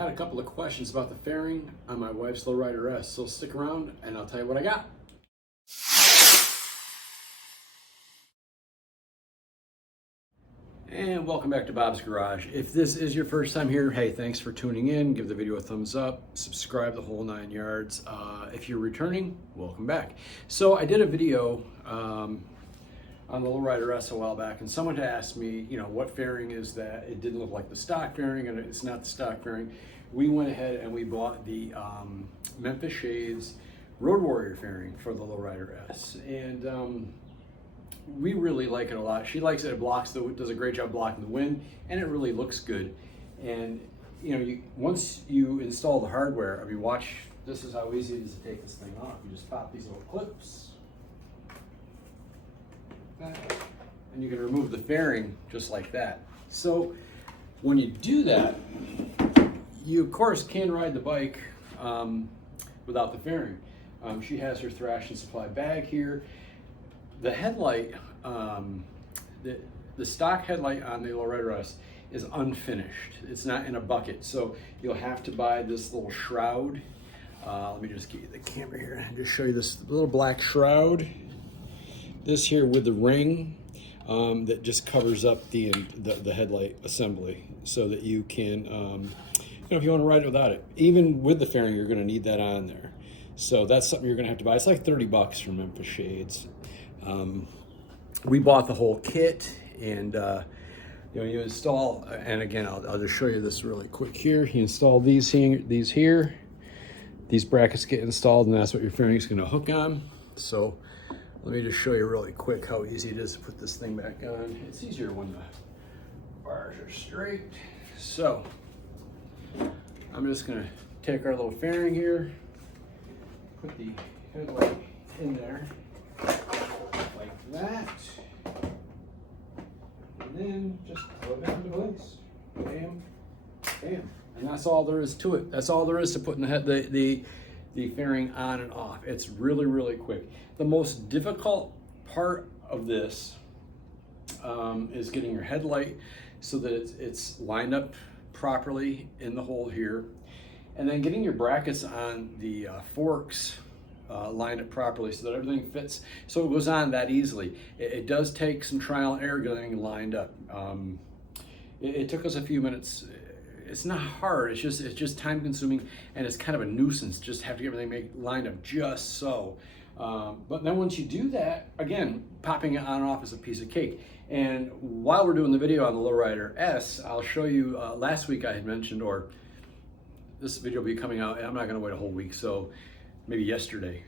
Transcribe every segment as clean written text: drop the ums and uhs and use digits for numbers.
had a couple of questions about the fairing on my wife's Lowrider S, so stick around and I'll tell you what I got. And welcome back to Bob's Garage. If this is your first time here, hey, thanks for tuning in. Give the video a thumbs up, subscribe the whole 9 yards. If you're returning, welcome back. So I did a video on the Lowrider S a while back, and someone had asked me, you know, what fairing is that? It didn't look like the stock fairing, and it's not the stock fairing. We went ahead and we bought the Memphis Shades Road Warrior fairing for the Lowrider S, and we really like it a lot. She likes it. It blocks does a great job blocking the wind, and it really looks good. And you know, once you install the hardware, I mean, watch. This is how easy it is to take this thing off. You just pop these little clips, and you can remove the fairing just like that. So when you do that, you of course can ride the bike without the fairing. She has her Thrash and Supply bag here. The headlight, the stock headlight on the Lowrider S is unfinished. It's not in a bucket, so you'll have to buy this little shroud. Let me just give you the camera here and just show you this little black shroud. This here with the ring that just covers up the headlight assembly, so that you can, you know, if you want to ride it without it, even with the fairing, you're going to need that on there. So that's something you're going to have to buy. It's like 30 bucks from Memphis Shades. We bought the whole kit, and you know, you install, and again, I'll just show you this really quick here. You install these here. These brackets get installed, and that's what your fairing is going to hook on. So let me just show you really quick how easy it is to put this thing back on. It's easier when the bars are straight. So I'm just going to take our little fairing here, put the headlight in there like that, and then just put it into place. Bam, bam. And that's all there is to it. That's all there is to putting the fairing on and off. It's really, really quick. The most difficult part of this is getting your headlight so that it's lined up properly in the hole here, and then getting your brackets on the forks lined up properly so that everything fits, so it goes on that easily. It does take some trial and error getting lined up. It took us a few minutes. It's not hard, it's just time consuming, and it's kind of a nuisance just have to get everything lined up just so. But then once you do that, again, popping it on and off is a piece of cake. And while we're doing the video on the Lowrider S, I'll show you, last week I had mentioned, or this video will be coming out, and I'm not gonna wait a whole week, so maybe yesterday.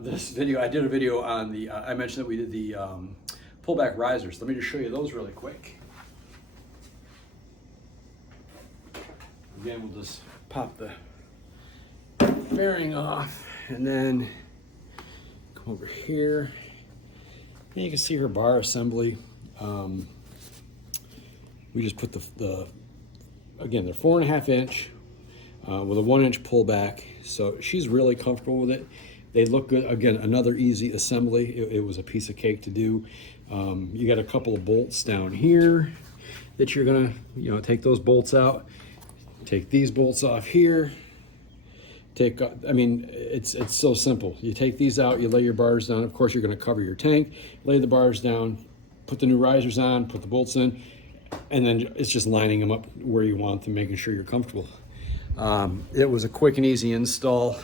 This video, I did a video on the, I mentioned that we did the pullback risers. Let me just show you those really quick. Again, we'll just pop the fairing off, and then come over here. And you can see her bar assembly. We just put again, they're 4.5 inch with a 1 inch pullback. So she's really comfortable with it. They look good. Again, another easy assembly. It was a piece of cake to do. You got a couple of bolts down here that you're gonna, you know, take those bolts out. Take these bolts off here. I mean, it's so simple. You take these out, you lay your bars down. Of course, you're gonna cover your tank, lay the bars down, put the new risers on, put the bolts in, and then it's just lining them up where you want them, making sure you're comfortable. It was a quick and easy install.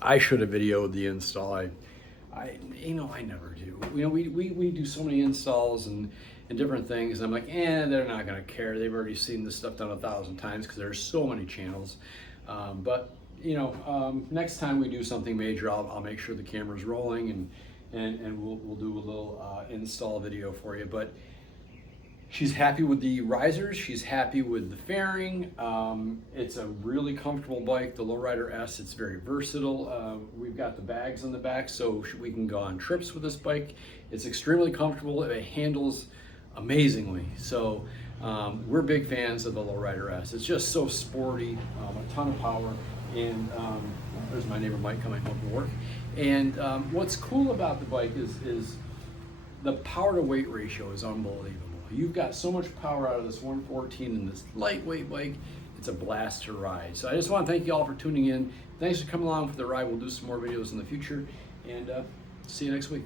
I should have videoed the install. You know, I never do. You know, we do so many installs and different things. I'm like, they're not gonna care. They've already seen this stuff done 1,000 times because there's so many channels. But you know, next time we do something major, I'll make sure the camera's rolling, and we'll do a little install video for you. But she's happy with the risers. She's happy with the fairing. It's a really comfortable bike, the Lowrider S. It's very versatile. We've got the bags on the back, so we can go on trips with this bike. It's extremely comfortable. It handles amazingly. So we're big fans of the Lowrider S. It's just so sporty, a ton of power, and there's my neighbor Mike coming home from work. And what's cool about the bike is the power to weight ratio is unbelievable. You've got so much power out of this 114 in this lightweight bike. it's a blast to ride. So I just want to thank you all for tuning in. Thanks for coming along for the ride. We'll do some more videos in the future, and see you next week.